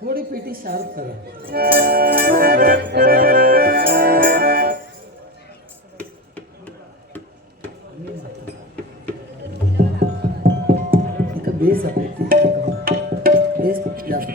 थोड़ी पेटी शार्प करा. एक बेस आहे बेस जास्त.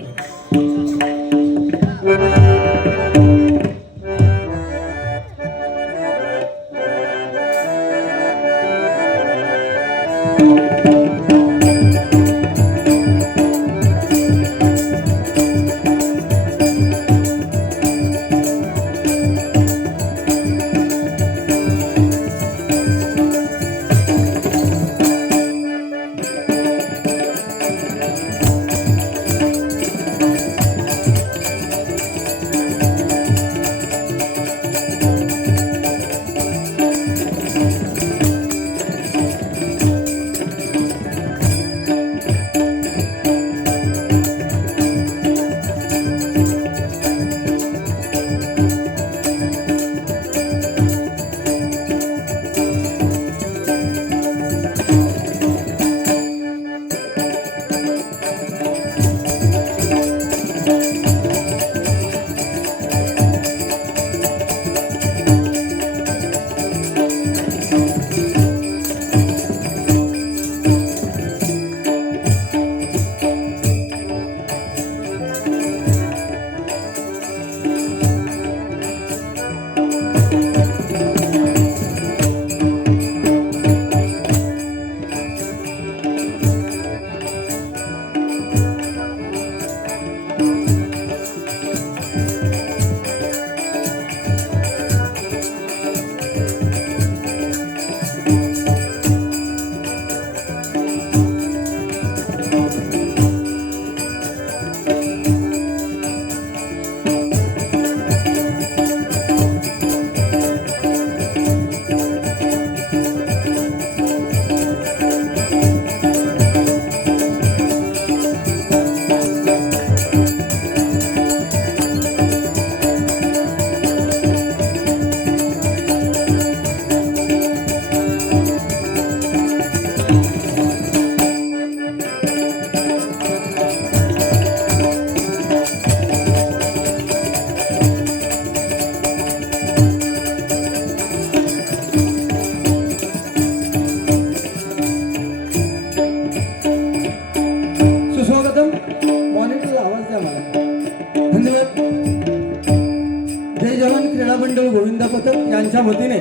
गोविंदा पथक यांच्या वतीने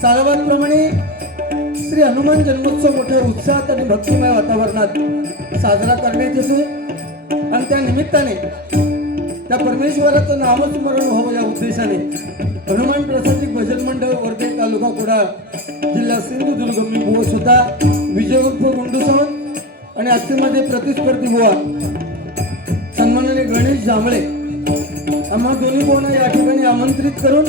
सालाबादप्रमाणे श्री हनुमान जन्मोत्सव मोठ्या उत्साहात आणि भक्तिमय वातावरणात साजरा करण्यात येतो आणि त्या निमित्ताने त्या परमेश्वराचं नामस्मरण व्हावं या उद्देशाने हनुमान प्रसादिक भजन मंडळ वर्धे तालुका कुडाळ जिल्हा सिंधुदुर्ग मी बुवा स्वतः विजय उर्फ गुंडू सावंत आणि आजच्यामध्ये प्रतिस्पर्धी बुवा सन्माननीय गणेश जांभळे आम्हा दोन्ही बुवांना या ठिकाणी आमंत्रित करून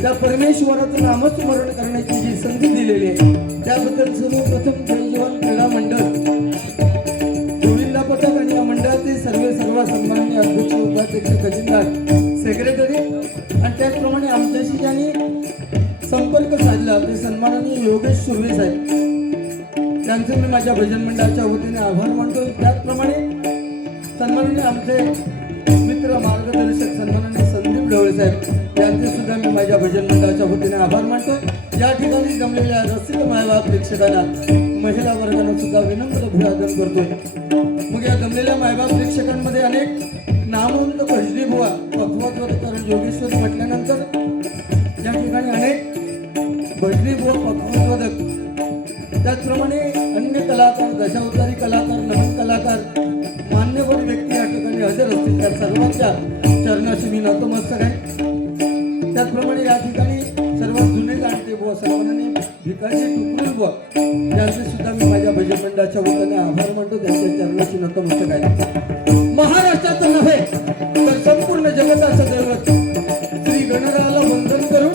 त्या परमेश्वराचं नामस्मरण करण्याची जी संधी दिलेली आहे त्याबद्दल सर्वप्रथम जय जवान क्रीडा मंडळ गोविंदा पथक आणि या मंडळाचे सर्व सन्माननीय अध्यक्ष उपाध्यक्ष खजिनदार सेक्रेटरी आणि त्याचप्रमाणे आमच्याशी ज्यांनी संपर्क साधला ते सन्माननीय योगेश सुर्वे साहेब त्यांचे मी माझ्या भजन मंडळाच्या वतीने आभार मानतो. त्याचप्रमाणे सन्माननीय आमचे मित्र मार्गदर्शक सन्माननीय संदीप ढवळे साहेब यांचे सुद्धा मी माझ्या भजन मंडळाच्या वतीने आभार मानतो. या ठिकाणी जमलेल्या रसिक मायबाप प्रेक्षकांना महिला वर्गाने सुद्धा विनम्र अभिवादन करतोय. मग या जमलेल्या मायबाप प्रेक्षकांमध्ये अनेक नामवंत भजनी बुवा पक्वत्वकर योगेश्वरी म्हटल्यानंतर या ठिकाणी अनेक भजनी बुवा पक्वत्वदक त्याचप्रमाणे अन्य कलाकार दशावतारी कलाकार नवीन कलाकार मान्यवर व्यक्ती या ठिकाणी हजर असतील त्या सर्वांच्या चरणाशी मी नतमस्तक आहे. त्याचप्रमाणे या ठिकाणी सर्वात जुने जाणते बुवा सन्माननीय भिकाजी टुकडी बुवा यांचे सुद्धा मी माझ्या भजन मंडळाच्या वतीने आभार मानतो. त्यांच्या चरणाशी नतमस्तक आहे. महाराष्ट्राचं नव्हे तर संपूर्ण जगताचं दैवत श्री गणरायाला वंदन करून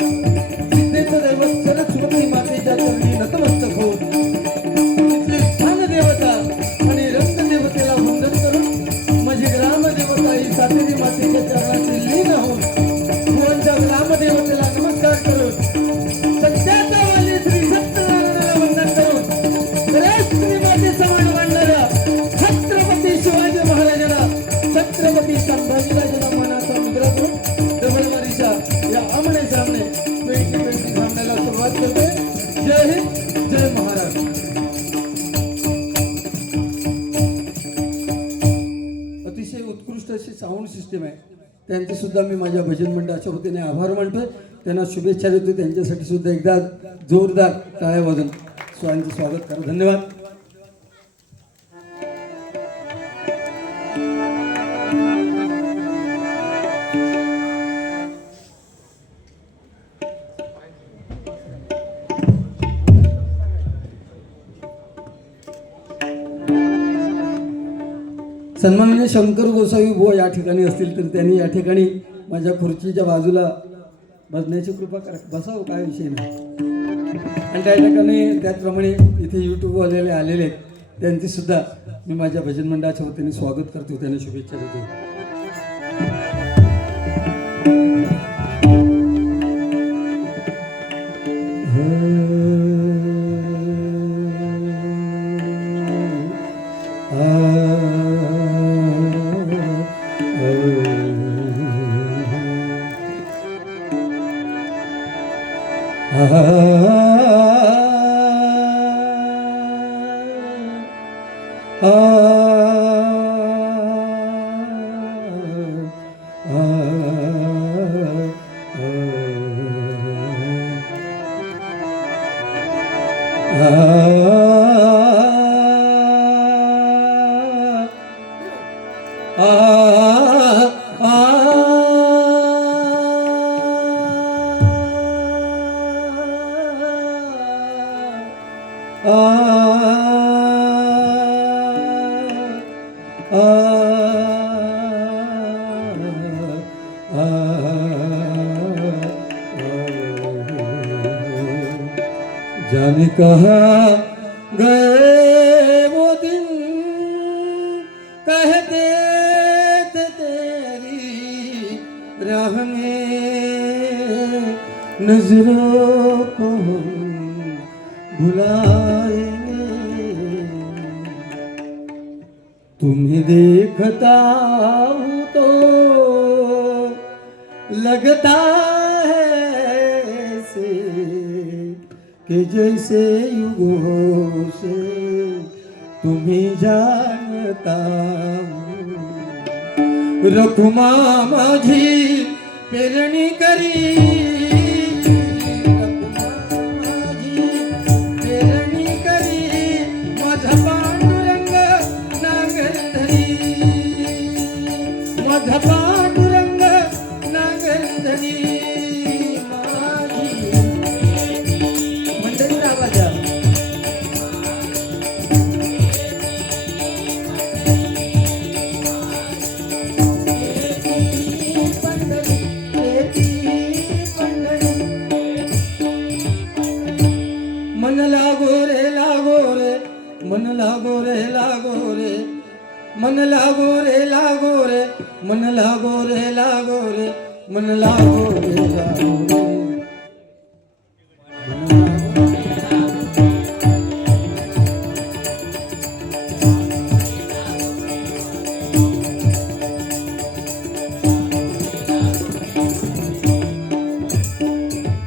विद्येचं दैवत सरस्वती मातेच्या चरणी नतमस्तक होऊन सातेरी मातेच्या चरणाची लीन होऊन भुवनच्या ग्रामदेवतेला नमस्कार करून सत्याचा वाली श्री सत्यनारायणाला वंदन करून श्री माते समान मांडणाऱ्या छत्रपती शिवाजी महाराजांना उत्कृष्ट अशी साऊंड सिस्टीम आहे, त्यांचे सुद्धा मी माझ्या भजन मंडळाच्या वतीने आभार मानतोय. त्यांना शुभेच्छा देतो. त्यांच्यासाठी सुद्धा एकदा जोरदार टाळ्या वाजून स्वागत करा. धन्यवाद. सन्माननीय शंकर गोसावी बुवा या ठिकाणी असतील तर त्यांनी या ठिकाणी माझ्या खुर्चीच्या बाजूला बसण्याची कृपा करा. बसावं, काय विषय नाही. आणि त्या ठिकाणी त्याचप्रमाणे इथे यूट्यूबवालेले आलेले आहेत, त्यांचे सुद्धा मी माझ्या भजन मंडळाच्या वतीने स्वागत करतो. त्यांना शुभेच्छा देतो. जाने कहाँ गए वो दिन कहते थे तेरी राह में नजरों को हम भुलाएंगे. तुम्हें देखता हूँ तो लगता है ऐसे कि जैसे युगों से तुम्हें जानता हूँ. रखुमा माझी पेरणी करी, रखुमा माझी पेरणी करी, माझा पांडुरंग नांगर धरी, माझा पांडुरंग नांगर धरी. मन लागो रे लागो रे, मन लागो रे लागो रे, मन लागो रे लागो रे, मन लागो रे लागो रे, मन लागो रे लागो रे.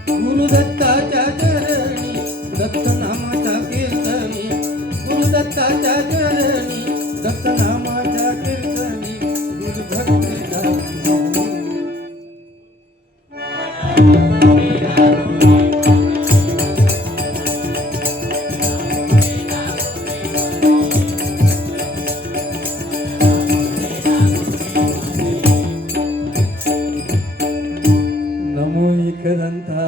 गुरुदत्ताच्या चरणी दत्तनामाच्या कीर्तनी, गुरुदत्ताच्या चरणी दत्तनामाच्या कीर्तनी, गुरुभक्ती नमो एकदंता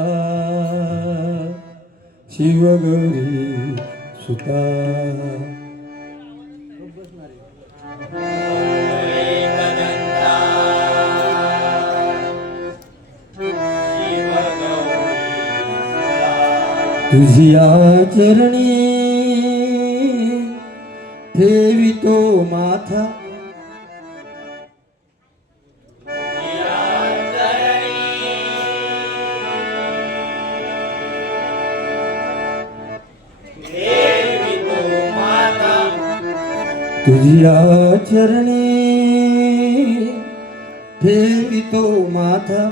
शिवगौरी सुता. तुझिया चरणी ठेवितो माथा, तुझिया चरणी ठेवितो माथा,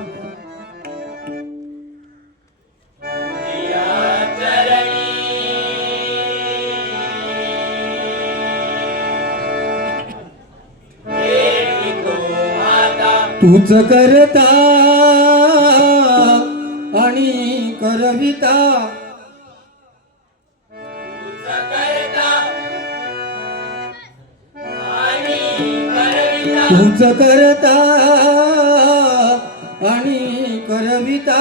तूच करता आणि करविता, तूच करता आणि करविता,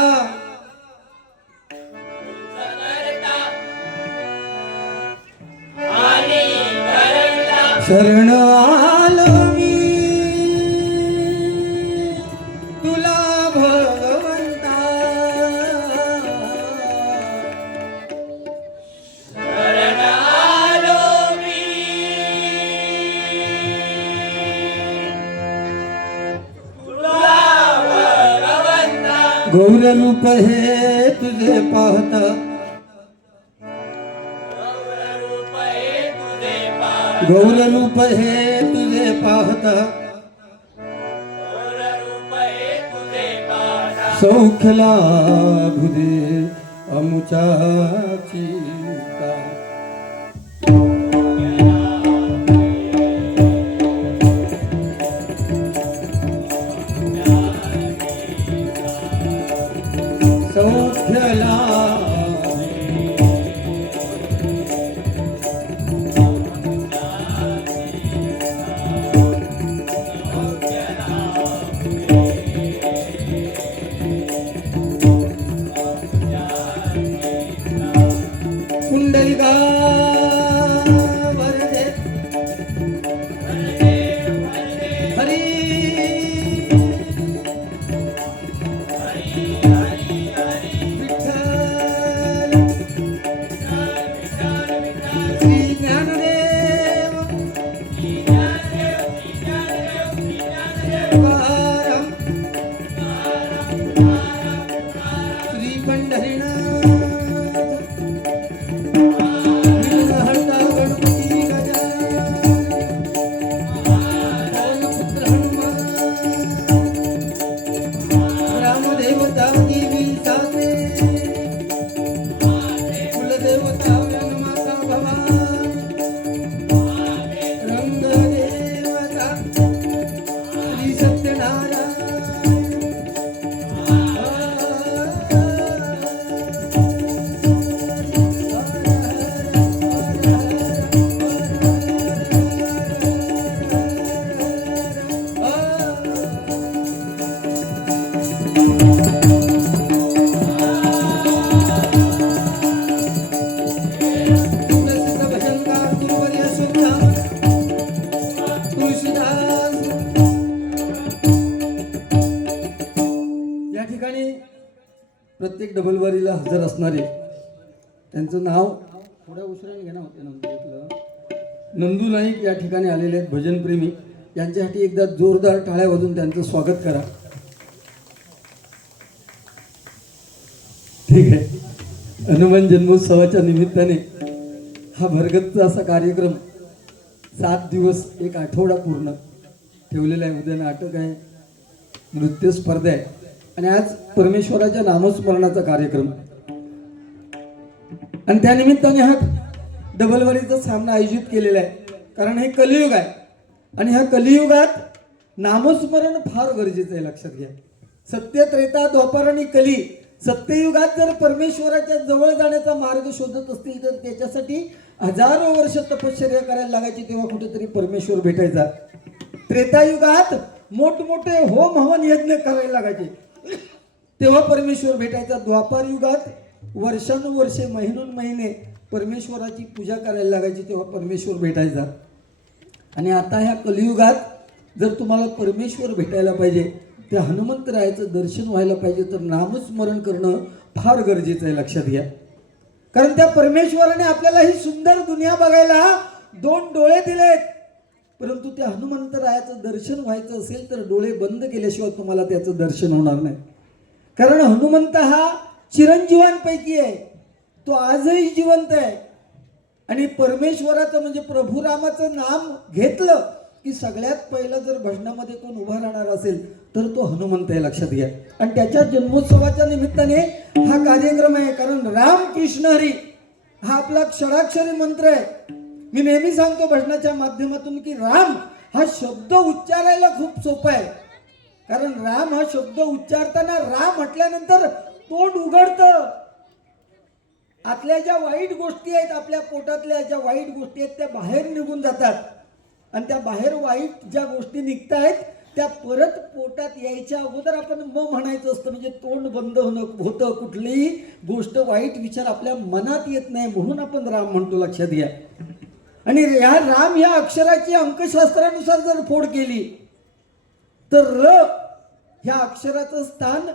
शरण आलो मी तुला भगवंता, शरण आलो मी तुला भगवंता. गौर रूप हे तुझे पाहता, गौर रूप हे तुझे पाहता, सौख्य लाभू दे अमुचाची का. सौख्य लाभ कुंडलिका वरदे हरी विठ्ठल श्री ज्ञानदेव तुकाराम श्री पंढरीनाथ प्रत्येक डबलवारीला हजर असणारे त्यांचं नाव थोड्या उशिराने घेणं होते. नंदू नाईक या ठिकाणी आलेले आहेत, भजनप्रेमी. यांच्यासाठी एकदा जोरदार टाळ्या वाजून त्यांचं स्वागत करा. ठीक आहे. हनुमान जन्मोत्सवाच्या निमित्ताने हा भरगच्च असा कार्यक्रम 7 दिवस, एक आठवडा पूर्ण ठेवलेला आहे. उद्या नाटक आहे, नृत्य स्पर्धा आहे आणि आज परमेश्वराच्या नामस्मरणाचा कार्यक्रम. आणि त्या निमित्ताने हा डबलवारीचा सामना आयोजित केलेला आहे. कारण हे कलियुग आहे आणि ह्या कलियुगात नामस्मरण फार गरजेचं आहे. लक्षात घ्या. सत्य, त्रेता, द्वापर आणि कली. सत्ययुगात जर परमेश्वराच्या जवळ जाण्याचा मार्ग शोधत असतील तर त्याच्यासाठी हजारो वर्ष तपश्चर्या करायला लागायची, तेव्हा कुठेतरी परमेश्वर भेटायचा. त्रेतायुगात मोठमोठे होम हवन यज्ञ करायला लागायचे, तेव्हा परमेश्वर भेटायचा. द्वापार युगात वर्षानुवर्षे, महिने परमेश्वराची पूजा करायला लागायची, तेव्हा परमेश्वर भेटायचा. आणि आता ह्या कलियुगात जर तुम्हाला परमेश्वर भेटायला पाहिजे, त्या हनुमंतरायाचं दर्शन व्हायला पाहिजे, तर नामस्मरण करणं फार गरजेचं आहे. लक्षात घ्या. कारण त्या परमेश्वराने आपल्याला ही सुंदर दुनिया बघायला 2 डोळे दिलेत, परंतु त्या हनुमंतरायाचं दर्शन व्हायचं असेल तर डोळे बंद केल्याशिवाय तुम्हाला त्याचं दर्शन होणार नाही. कारण हनुमंत हा चिरंजीवांपैकी आहे, तो आजही जिवंत आहे. आणि परमेश्वराचं म्हणजे प्रभू रामाचं नाम घेतलं की सगळ्यात पहिलं जर भजनामध्ये कोण उभा राहणार असेल तर तो हनुमंत आहे. लक्षात घ्या. आणि त्याच्या जन्मोत्सवाच्या निमित्ताने हा कार्यक्रम आहे. कारण राम कृष्ण हरी हा आपला षडाक्षरी मंत्र आहे. मी नेहमी सांगतो भजनाच्या माध्यमातून की राम हा शब्द उच्चारायला खूप सोपा आहे, कारण राम हा शब्द उच्चारताना राम म्हटल्यानंतर तोंड उघडतं. आतल्या ज्या वाईट गोष्टी आहेत, आपल्या पोटातल्या ज्या वाईट गोष्टी आहेत त्या बाहेर निघून जातात. आणि त्या बाहेर वाईट ज्या गोष्टी निघतायत त्या परत पोटात यायच्या अगोदर आपण म्हणायचं असतं. म्हणजे तोंड बंद होतं, कुठलीही गोष्ट वाईट विचार आपल्या मनात येत नाही, म्हणून आपण राम म्हणतो. लक्षात घ्या. आणि या राम या अक्षराची अंकशास्त्रानुसार जर फोड केली तर र ह्या अक्षराचं स्थान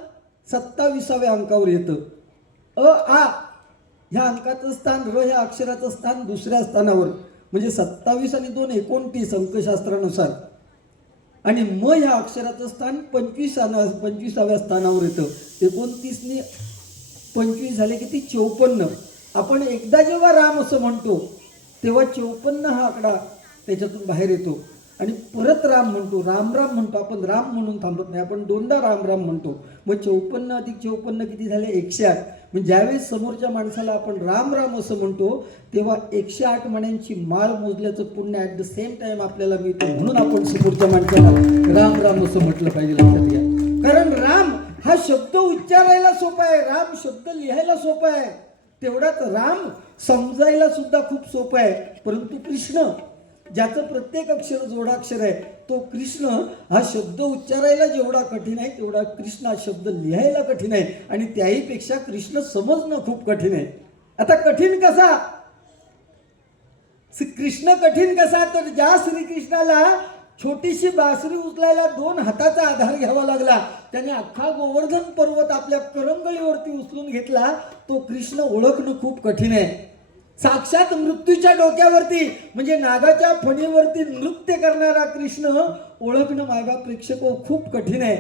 27व्या अंकावर येतं. आ ह्या अंकाचं स्थान, र ह्या अक्षराचं स्थान दुसऱ्या स्थानावर, म्हणजे 27 आणि 2 29 अंकशास्त्रानुसार. आणि म ह्या अक्षराचं स्थान 25व्या स्थानावर येतं. 29 ने 25 झाले किती? 54. आपण एकदा जेव्हा राम असं म्हणतो तेव्हा 54 हा आकडा त्याच्यातून बाहेर येतो. आणि परत राम म्हणतो, राम राम म्हणतो. आपण राम म्हणून थांबत नाही, आपण दोनदा राम राम म्हणतो. मग 54 अधिक 54 किती झाले? 108. म्हणजे ज्यावेळेस समोरच्या माणसाला आपण राम राम असं म्हणतो तेव्हा 108 मण्यांची माळ मोजल्याचं पुण्य ॲट द सेम टाइम आपल्याला मिळतं. म्हणून आपण समोरच्या माणसाला राम राम असं म्हटलं पाहिजे. लक्षात घ्या. कारण राम हा शब्द उच्चारायला सोपा आहे, राम शब्द लिहायला सोपा आहे, तेवढाच राम समजायला सुद्धा खूप सोपं आहे. परंतु कृष्ण ज्याचं प्रत्येक अक्षर जोडाक्षर आहे, तो कृष्ण हा शब्द उच्चारायला जेवढा कठीण आहे तेवढा कृष्ण हा शब्द लिहायला कठीण आहे. आणि त्याहीपेक्षा कृष्ण समजणं खूप कठीण आहे. आता कठीण कसा? कृष्ण कठीण कसा? तर ज्या श्रीकृष्णाला छोटीशी बासरी उचलायला 2 हाताचा आधार घ्यावा लागला, त्याने अख्खा गोवर्धन पर्वत आपल्या करंगळीवरती उचलून घेतला, तो कृष्ण ओळखणं खूप कठीण आहे. साक्षात मृत्यूच्या डोक्यावरती म्हणजे नागाच्या फणीवरती नृत्य करणारा कृष्ण ओळखणं माझ्या प्रेक्षक खूप कठीण आहे.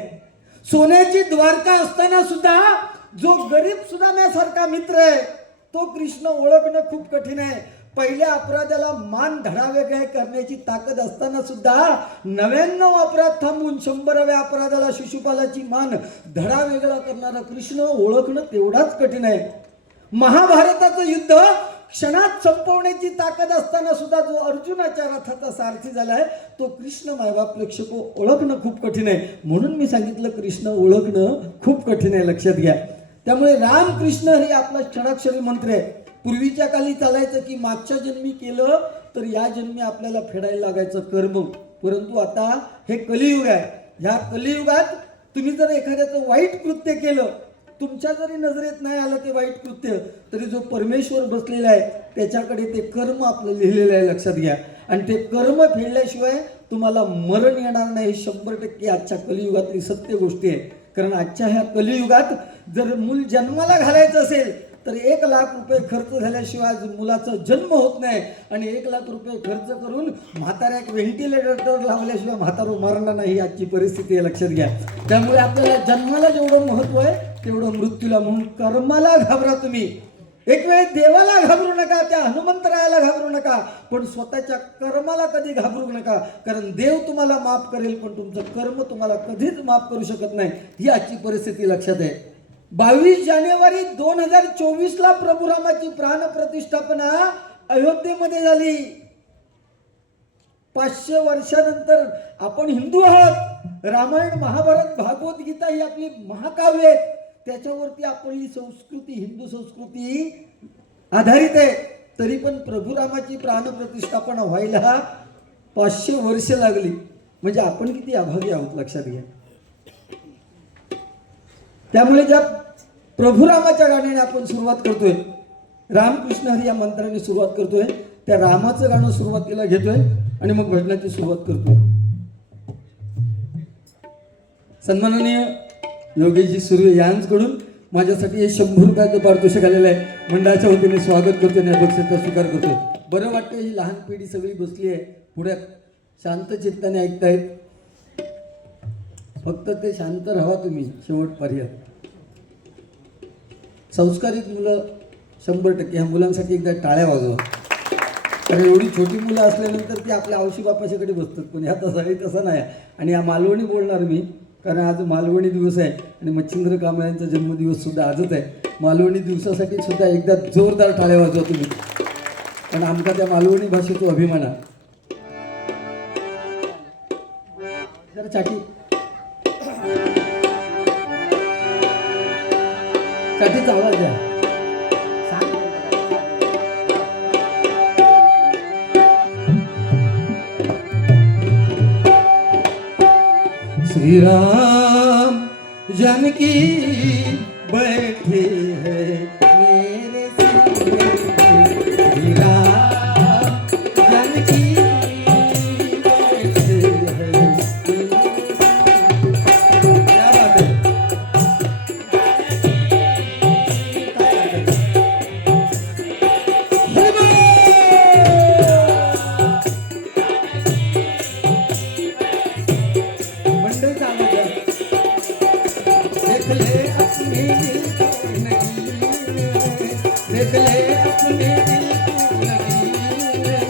सोन्याची द्वारका असताना सुद्धा जो गरीब सुदाम्यासारखा मित्र आहे तो कृष्ण ओळखणं खूप कठीण आहे. पहिल्या अपराधाला मान धडावेगळे करण्याची ताकद असताना सुद्धा 99 अपराध थांबून 100व्या अपराधाला शिशुपालाची मान धडावेगळा करणारा कृष्ण ओळखणं तेवढाच कठीण आहे. महाभारताचं युद्ध क्षणात संपवण्याची ताकद असताना सुद्धा जो अर्जुनाच्या रथाचा सारथी झालाय तो कृष्ण मायबाप प्रेक्षक ओळखणं खूप कठीण आहे. म्हणून मी सांगितलं कृष्ण ओळखणं खूप कठीण आहे. लक्षात घ्या. त्यामुळे राम कृष्ण हे आपला क्षणाक्षरी मंत्र आहे. पूर्वीच्या काली चालायचं की मागच्या जन्मी केलं तर या जन्मी आपल्याला फेडायला लागायचं कर्म. परंतु आता हे कलियुग आहे. ह्या कलियुगात तुम्ही जर एखाद्याचं वाईट कृत्य केलं, तुमच्या जरी नजरेत नाही आलं ते वाईट कृत्य, तरी जो परमेश्वर बसलेला आहे त्याच्याकडे ते कर्म आपलं लिहिलेलं आहे. लक्षात घ्या. आणि ते कर्म फेडल्याशिवाय तुम्हाला मरण येणार नाही. 100% आजच्या कलियुगातली सत्य गोष्टी आहे. कारण आजच्या ह्या कलियुगात जर मूल जन्माला घालायचं असेल तर 1 लाख रुपये खर्च झाल्याशिवाय मुलाचा जन्म होत नाही. आणि 1 लाख रुपये खर्च करून म्हाताऱ्या व्हेंटिलेटर लावल्याशिवाय म्हातारो मरणार नाही. आजची परिस्थिती आहे. लक्षात घ्या. त्यामुळे आपल्याला जन्माला जेवढं महत्व आहे तेवढं मृत्यूला. म्हणून कर्माला घाबरा तुम्ही. एक वेळ देवाला घाबरू नका, त्या हनुमंतरायाला घाबरू नका, पण स्वतःच्या कर्माला कधी घाबरू नका. कारण देव तुम्हाला माफ करेल पण तुमचं कर्म तुम्हाला कधीच माफ करू शकत नाही. ही आजची परिस्थिती लक्षात आहे. 22 जानेवारी 2024 ला प्रभू रामाची प्राण प्रतिष्ठापना अयोध्येमध्ये झाली. 500 वर्षानंतर आपण हिंदू आहोत. रामायण महाभारत भागवत गीता ही आपली महाकाव्य आहेत. त्याच्यावरती आपली संस्कृती हिंदू संस्कृती आधारित आहे. तरी पण प्रभू रामाची प्राण प्रतिष्ठापना व्हायला 500 वर्ष लागली. म्हणजे आपण किती अभागी आहोत. लक्षात घ्या. त्यामुळे ज्या प्रभू रामाच्या गाण्याने आपण सुरुवात करतोय, रामकृष्ण हरी या मंत्राने सुरुवात करतोय, त्या रामाचं गाणं सुरुवातीला घेतोय आणि मग भजनाची सुरुवात करतोय. सन्माननीय योगेशजी सुर्वे यांच्याकडून माझ्यासाठी हे 100 रुपयाचं पारितोषिक आलेलं आहे. मंडळाच्या वतीने स्वागत करतोय आणि अध्यक्षतेचा स्वीकार करतोय. बरं वाटतं. ही लहान पिढी सगळी बसली आहे पुढ्यात, शांत चित्ताने ऐकतायत. फक्त ते शांत राहा तुम्ही शेवटपर्यंत. संस्कारित मुलं 100%. ह्या मुलांसाठी एकदा टाळ्या वाजवा. कारण एवढी छोटी मुलं असल्यानंतर ती आपल्या औशी बापाच्याकडे बसतात, पण ह्या तसं नाही. आणि या मालवणी बोलणार मी, कारण आज मालवणी दिवस आहे आणि मच्छिंद्र कांबळ्यांचा जन्मदिवस सुद्धा आजच आहे. मालवणी दिवसासाठी सुद्धा एकदा जोरदार टाळ्या वाजवा तुम्ही, कारण आमचा त्या मालवणी भाषेचा अभिमान आहे. जरा चाटी काठीचा आवाज द्या. श्री राम जानकी बैठे हैं मेरे सीने पे. श्री राम जानकी बैठे हैं मेरे सीने पे. क्या बात है. मंडळीचा आवाज द्या. देख ले अपने दिल को नगीने में, देख ले अपने दिल को नगीने में,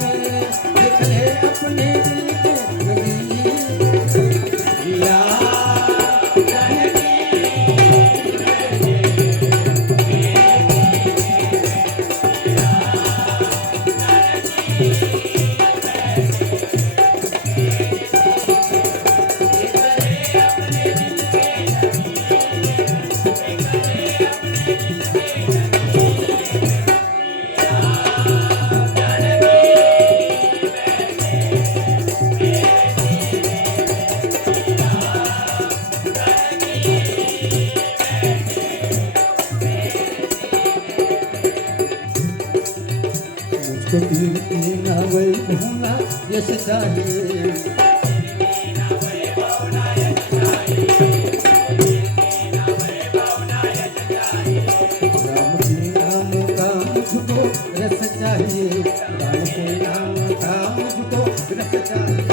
देख ले अपने दिल को नगीने में. या मुझको कीर्ति ना वैभवना यश चाहिए. राम के नाम का मुझको रस चाहिए. राम के नाम का मुझको रस चाहिए.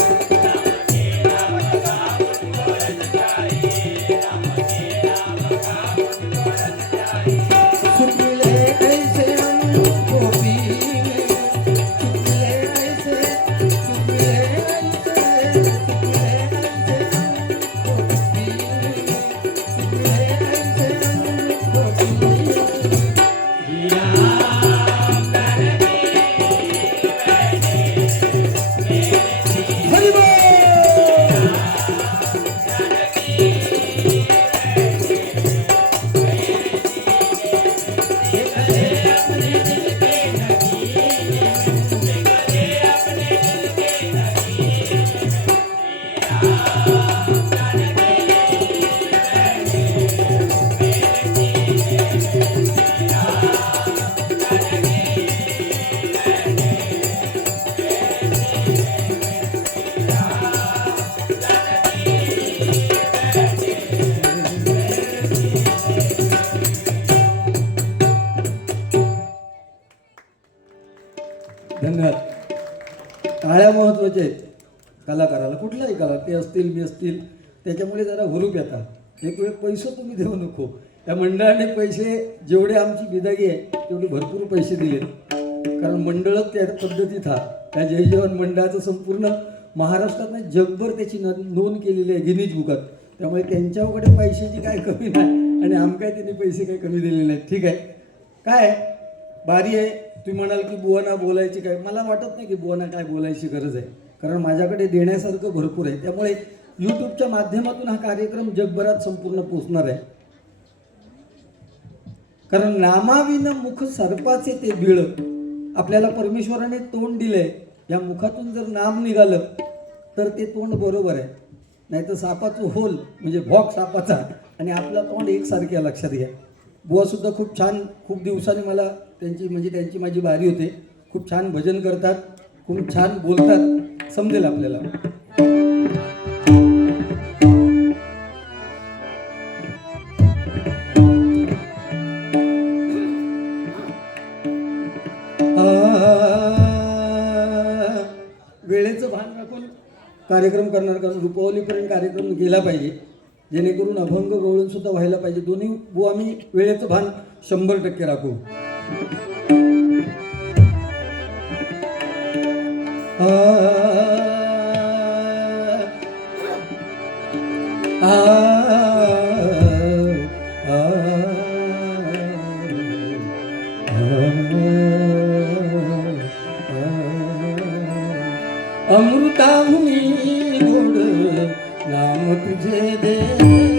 सुख मिले ऐसे हमको पीने, सुख मिले ऐसे, सुख मिले ऐसे, सुख मिले ऐसे हमको पीने, सुख मिले ऐसे हमको पीने. हरि बोल. धन्यवाद. टाळ्या महत्त्वाच्या आहेत कलाकाराला, कुठलाही कला, ते असतील मी असतील, त्याच्यामुळे जरा हुरूप येतात. एक वेळ पैसे तुम्ही देऊ नको. त्या मंडळाने पैसे जेवढे आमची बिदागी आहे तेवढे भरपूर पैसे दिले, कारण मंडळच त्या पद्धतीत हा त्या जय जवान मंडळाचं संपूर्ण महाराष्ट्रात नाही जगभर त्याची नोंद केलेली आहे गिनीज बुकात. त्यामुळे त्यांच्याकडे पैशाची काय कमी नाही आणि आमकाय त्यांनी पैसे काही कमी दिलेले नाहीत. ठीक आहे. काय बारी आहे. तुम्ही म्हणाल की बुवांना बोलायची काय, मला वाटत नाही की बुवांना काय बोलायची गरज आहे, कारण माझ्याकडे देण्यासारखं भरपूर आहे. त्यामुळे यूट्यूबच्या माध्यमातून हा कार्यक्रम जगभरात संपूर्ण पोचणार आहे. कारण नामाविन मुख सर्पाचे ते बिळ. आपल्याला परमेश्वराने तोंड दिलंय, या मुखातून जर नाम निघालं तर ते तोंड बरोबर आहे, नाही तर सापाचं होल म्हणजे भॉक सापाचा आणि आपला तोंड एकसारख्या. लक्षात घ्या. बुवासुद्धा खूप छान, खूप दिवसांनी मला त्यांची माझी बारी होते. खूप छान भजन करतात, खूप छान बोलतात, समजेल आपल्याला. वेळेचं भान राखून कार्यक्रम करणार, कारण रुपवलीपर्यंत कार्यक्रम गेला पाहिजे, जेणेकरून अभंग गवळून सुद्धा व्हायला पाहिजे. दोन्ही बुवा आम्ही वेळेचं भान 100% राखू. अमृताहुनी गोड नाम तुझे दे.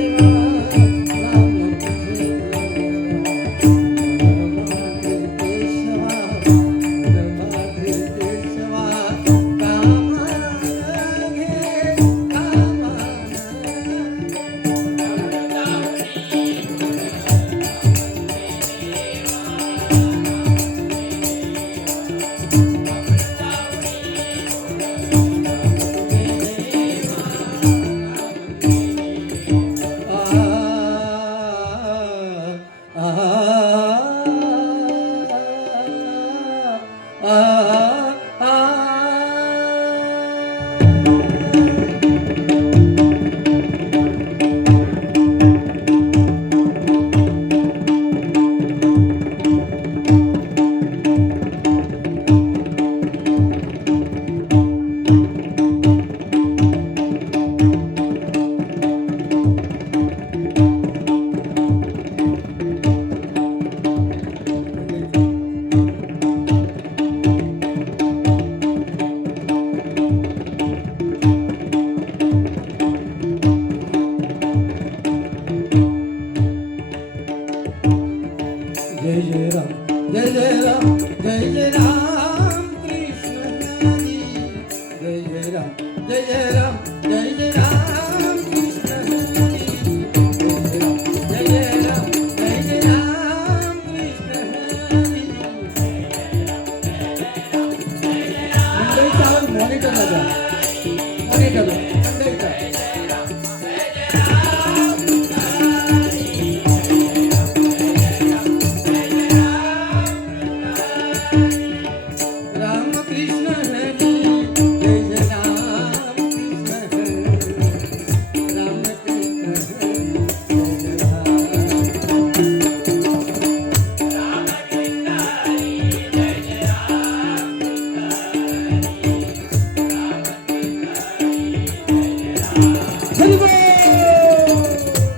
हरी बोल.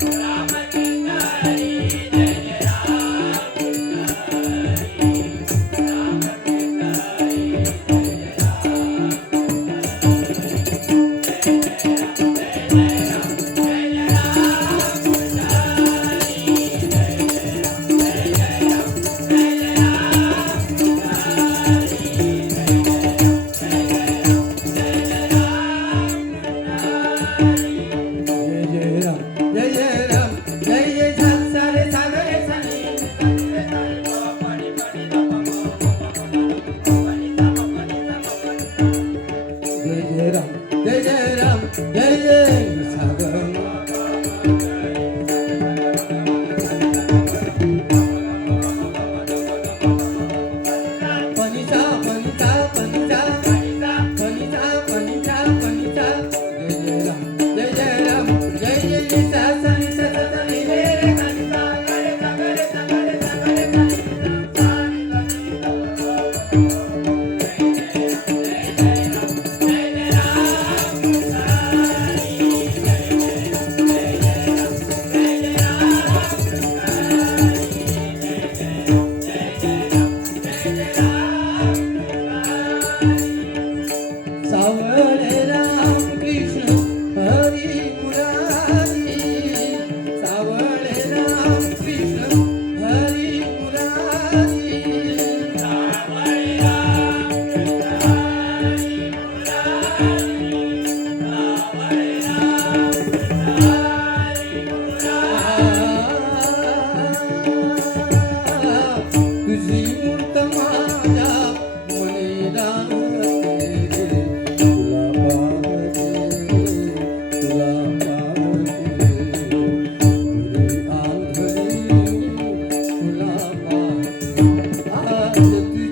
रामकृष्ण हरी जय जय रामकृष्ण हरी रामकृष्ण हरी जय जय राम जय जय राम जय जय सारे सागरे सनी. जय जय राम जय जय राम जय जय सागर. पनिता पनिता पनिता पनिता पनिता पनिता पनिता. जय जय राम जय जय राम जय जय निता सनी सता नि रे रे कनिता रे सागरे सागरे सागरे कनिता. सावळे राम कृष्ण हरी मुरारी. सावळे राम कृष्ण हरी मुरारी. तुझी मूर्त माझ्या मनी राहते रे. तुला पाहते घरी आंधळी तुला पाहते. आज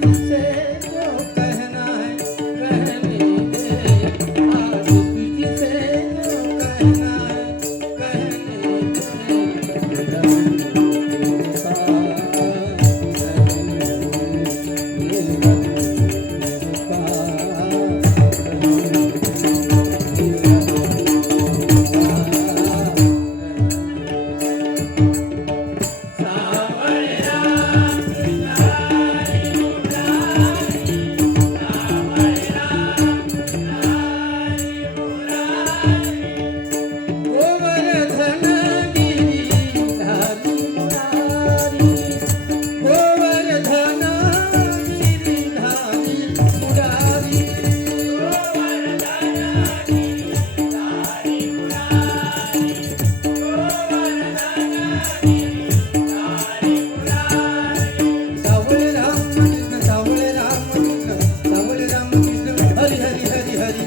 तुझसे जो कहना है कहने दे. आज तुझसे जो कहना है कहने दे. मेरा तेरे पास गोवर्धन गिरिधारी मुरारी. गोवर्धन गिरिधारी मुरारी. सावळे राम कृष्ण सावळे राम कृष्ण सावळे राम कृष्ण हरी हरी हरी हरी.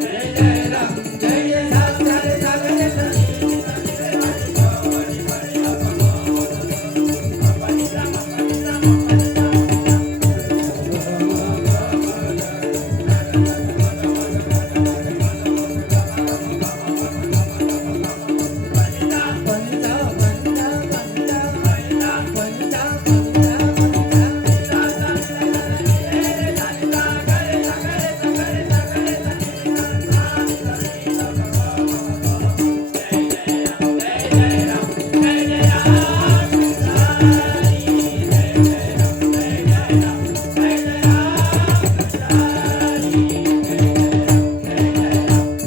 जय जय राम जय जय सारे सागरे सनी. पनिता पनिता पनिता पनिता पनिता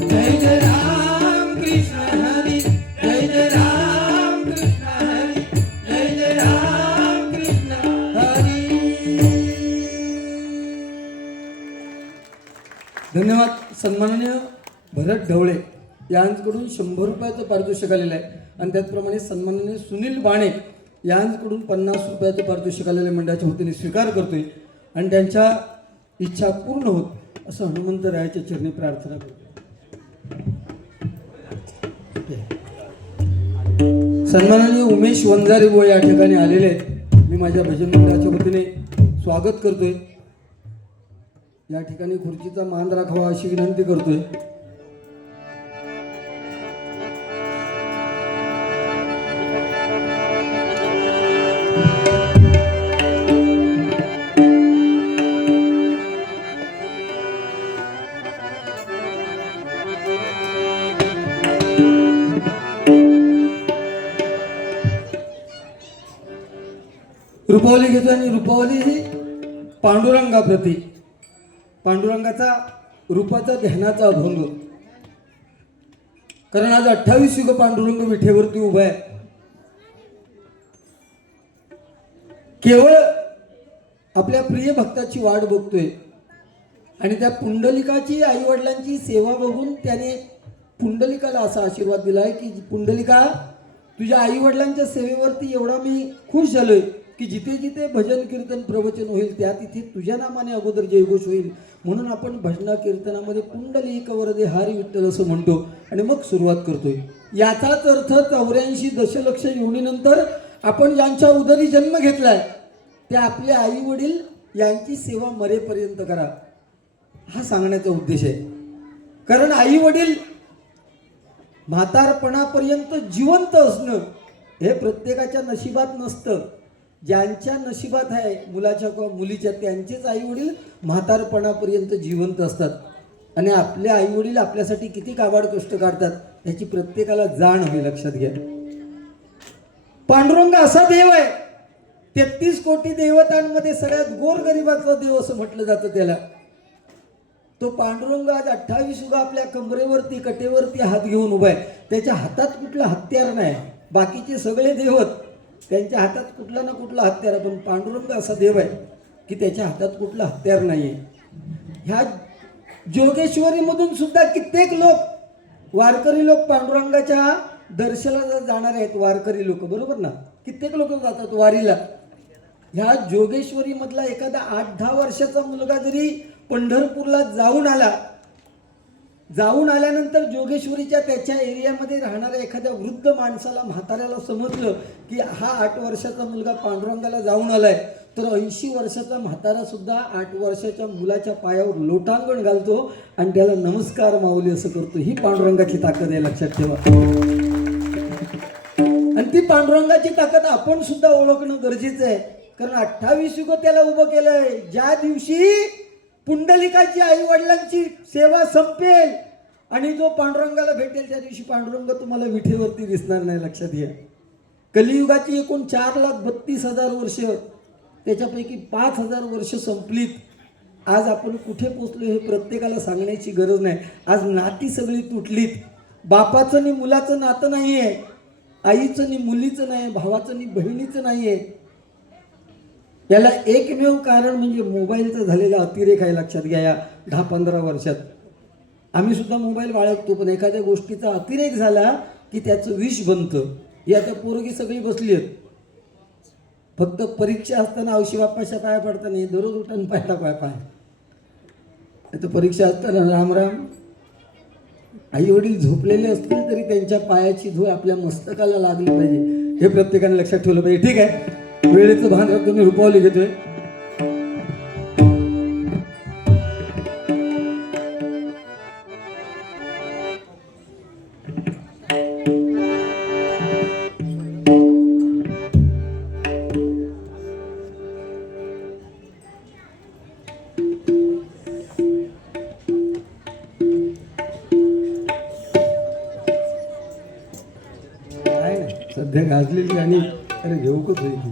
जय जय राम कृष्ण हरी जय जय राम कृष्ण हरी जय जय राम कृष्ण हरी. धन्यवाद. सन्माननीय भरत ढवळे यांकडून 100 रुपयाचं पारितोषिक आलेलं आहे आणि त्याचप्रमाणे सन्माननीय सुनील बाणे यांकडून 50 रुपयाचं पारितोषिक आलेलं आहे. मंडळाच्या वतीने स्वीकार करतोय आणि त्यांच्या इच्छा पूर्ण होत असं हनुमंतरायाच्या चरणी प्रार्थना करतो. सन्माननीय उमेश वंजारी बुवा या ठिकाणी आलेले आहेत. मी माझ्या भजन मंडळाच्या वतीने स्वागत करतोय. या ठिकाणी खुर्चीचा मान राखावा अशी विनंती करतोय. रुपावली घेतो आणि रुपावली ही पांडुरंगाप्रती, पांडुरंगाचा रूपाचा ध्यानाचा अभंग. कारण आज 28 युग पांडुरंग विठेवरती उभा आहे. केवळ आपल्या प्रिय भक्ताची वाट बघतोय आणि त्या पुंडलिकाची आई वडिलांची सेवा बघून त्याने पुंडलिकाला असा आशीर्वाद दिलाय की पुंडलिका, तुझ्या आई वडिलांच्या सेवेवरती एवढा मी खुश झालोय की जिथे जिथे भजन कीर्तन प्रवचन होईल त्या तिथे तुझ्या नामाने अगोदर जयघोष होईल. म्हणून आपण भजना कीर्तनामध्ये पुंडलिक वरदे हरी विठ्ठल असं म्हणतो आणि मग सुरुवात करतोय. याचाच अर्थ 84 दशलक्ष योनीनंतर आपण ज्यांच्या उदरी जन्म घेतलाय त्या आपले आई वडील यांची सेवा मरेपर्यंत करा, हा सांगण्याचा उद्देश आहे. कारण आई वडील म्हातारपणापर्यंत जिवंत असणं हे प्रत्येकाच्या नशिबात नसतं. ज्यांच्या नशिबात आहे मुलाच्या किंवा मुलीच्या त्यांचेच आई वडील म्हातारपणापर्यंत जिवंत असतात. आणि आपले आई वडील आपल्यासाठी किती काबाड कष्ट काढतात याची प्रत्येकाला जाण हवी, लक्षात घ्या. पांडुरंग असा देव आहे, 33 कोटी देवतांमध्ये सगळ्यात गोरगरिबाचा देव असं म्हटलं जातं त्याला. तो पांडुरंग आज 28 युग आपल्या कमरेवरती कटेवरती हात घेऊन उभा आहे. त्याच्या हातात कुठलं हत्यार नाही. बाकीचे सगळे देवत त्यांच्या हातात कुठला ना कुठला हत्यार, पण पांडुरंग असा देव आहे की त्याच्या हातात कुठला हत्यार नाहीये. ह्या जोगेश्वरीमधून सुद्धा कित्येक लोक वारकरी लोक पांडुरंगाच्या दर्शनाला जाणारे आहेत. वारकरी लोक, बरोबर ना, कित्येक लोक जातात वारीला. ह्या जोगेश्वरी मधला एखादा 8-10 वर्षाचा मुलगा जरी पंढरपूरला जाऊन आल्यानंतर जोगेश्वरीच्या त्याच्या एरियामध्ये राहणाऱ्या एखाद्या वृद्ध माणसाला, म्हाताऱ्याला समजलं की हा 8 वर्षाचा मुलगा पांडुरंगाला जाऊन आलाय, तर 80 वर्षाचा म्हातारा सुद्धा 8 वर्षाच्या मुलाच्या पायावर लोटांगण घालतो आणि त्याला नमस्कार माऊली असं करतो. ही पांडुरंगाची ताकद आहे, लक्षात ठेवा. आणि ती पांडुरंगाची ताकद आपण सुद्धा ओळखणं गरजेचं आहे. कारण 28 युग त्याला उभं केलंय. ज्या दिवशी पुंडलिकाची आई वडिलांची सेवा संपेल आणि जो पांडुरंगाला भेटेल त्या दिवशी पांडुरंग तुम्हाला विठेवरती दिसणार नाही, लक्षात घ्या. कलियुगाची एकूण 4,32,000 वर्ष, त्याच्यापैकी 5,000 वर्ष संपलीत. आज आपण कुठे पोचलो हे प्रत्येकाला सांगण्याची गरज नाही. आज नाती सगळी तुटलीत. बापाचं आणि मुलाचं नातं नाही आहे, आईचं आणि मुलीचं नाही, भावाचं आणि बहिणीचं नाही आहे. याला एकमेव कारण म्हणजे मोबाईलचा झालेला अतिरेक आहे, लक्षात घ्या. या 10-15 वर्षात आम्ही सुद्धा मोबाईल बाळगतो, पण एखाद्या गोष्टीचा अतिरेक झाला की त्याचं विष बनतं. ही आता पोरगी सगळी बसली आहेत, फक्त परीक्षा असताना औशी बाप्पाच्या पाया पडता नाही, दररोज उठून पाय टाकाय पाय. आता परीक्षा असताना रामराम, आई वडील झोपलेले असतील तरी त्यांच्या पायाची धूळ आपल्या मस्तकाला लागली पाहिजे, हे प्रत्येकाने लक्षात ठेवलं पाहिजे. ठीक आहे, वेळेचं भान राखतो. मी रुपावली घेतोय. सध्या गाजलेली आणि अरे घेऊकच होईल ती.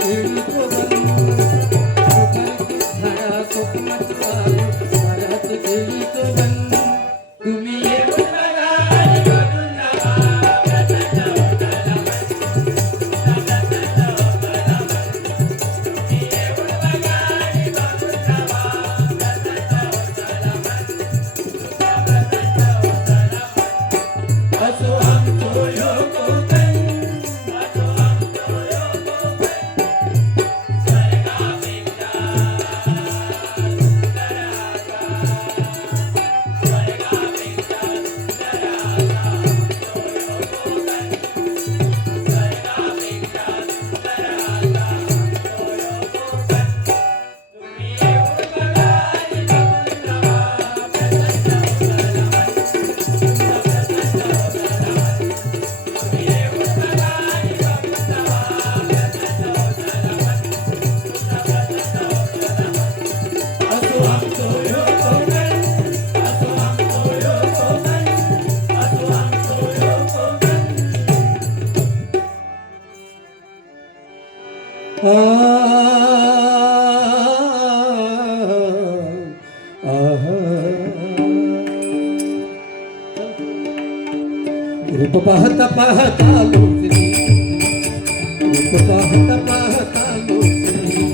खेळतो बन सुखाची छाया स्वप्नाची वाल साऱ्यात खेळतो बन तुम्ही येऊन बघा आणि बघून जावा व्रताचं होतं मन व्रताचं होतं मन तुम्ही येऊन बघा आणि बघून जावा व्रताचं होतं मन असो आमचो ह्यो कोकण असो आमचो ह्यो कोकण स्वर्गापेक्षा सुंदर स्वर्गापेक्षा सुंदर आमचो ह्यो कोकण स्वर्गापेक्षा सुंदर आमचो ह्यो कोकण तुम्ही येऊन बघा आणि बघून जावा व्रताचं होतं मन व्रताचं होतं मन तुम्ही येऊन बघा आणि बघून जावा व्रताचं होतं मन असो आमचो ह्यो कोकण असो आमचो ह्यो कोकण असो आमचो ह्यो कोकण रूप पाहता पाहता लोचनी रूप पाहता पाहता लोचनी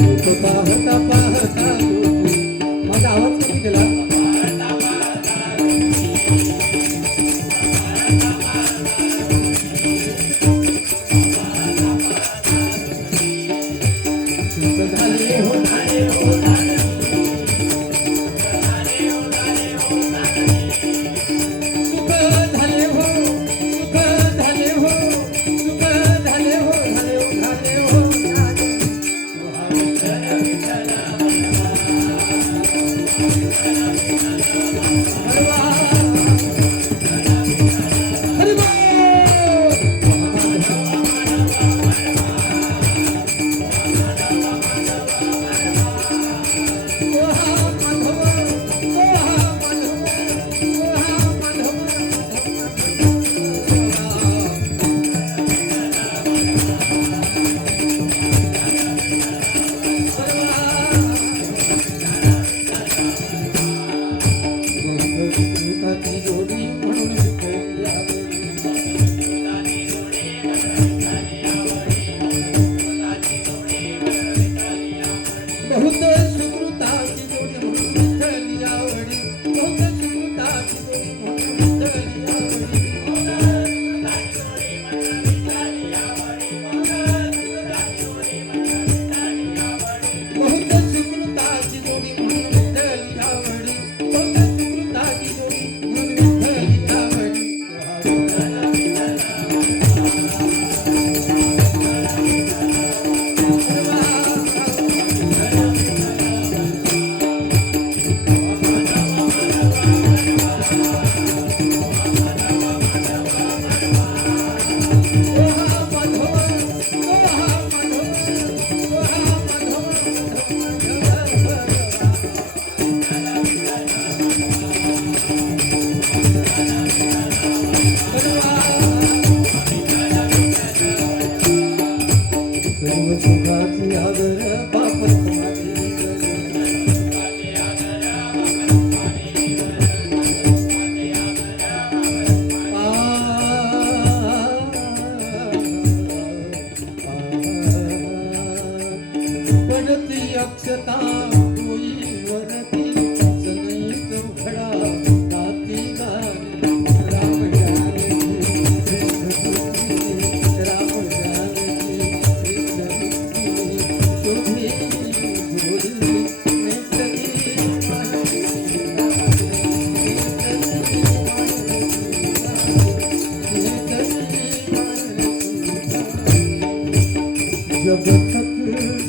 रूप पाहता पाहता लोचनी माझा आवाज कमी केला सुख झाले हो सुख झाले हो सुख झाले हो सुख झाले हो झाले हो झाले हो हरि जोडी म्हणून बहुत सुकृताची जोडी म्हणून विठ्ठली आवडी बहुत सुकृताची जोडी म्हणून विठ्ठली आवडी बहुत सुकृताची जोडी म्हणून विठ्ठली आवडी बहुत सुकृताची जोडी म्हणून विठ्ठली आवडी सर्व सुखाची आदर बापत माझी पडती अक्षता होई वरती सनईत उघडा ताती गाणी राम जानकी राम जानकी शोभी गोरी नेसरी जब तक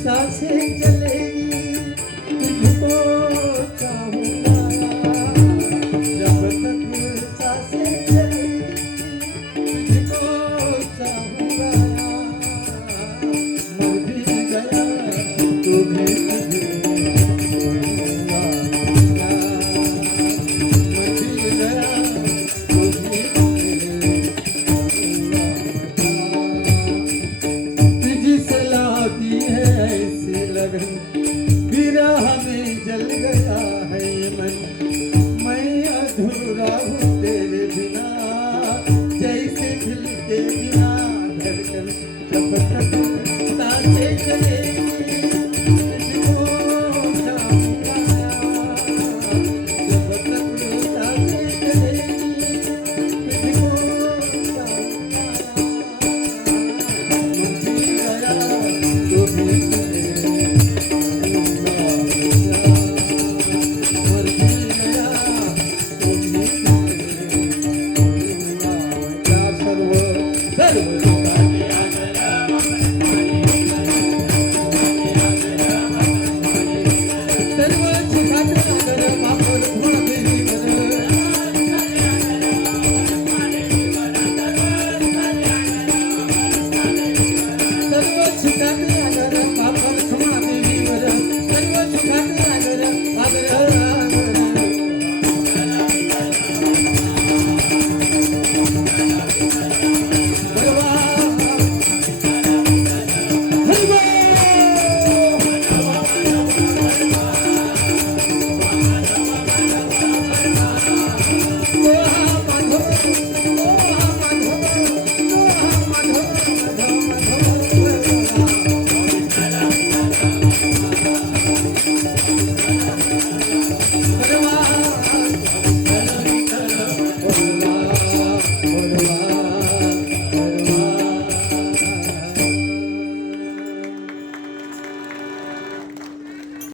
सांसें चलेगी तुझको चाहूंगा जब तक सांसें चलेगी तुझको चाहूंगा मर भी गया तो भी तुझे छोड़ूंगा मर भी गया तो भी तुझे छोड़ूंगा तुझी सलाह साचे करे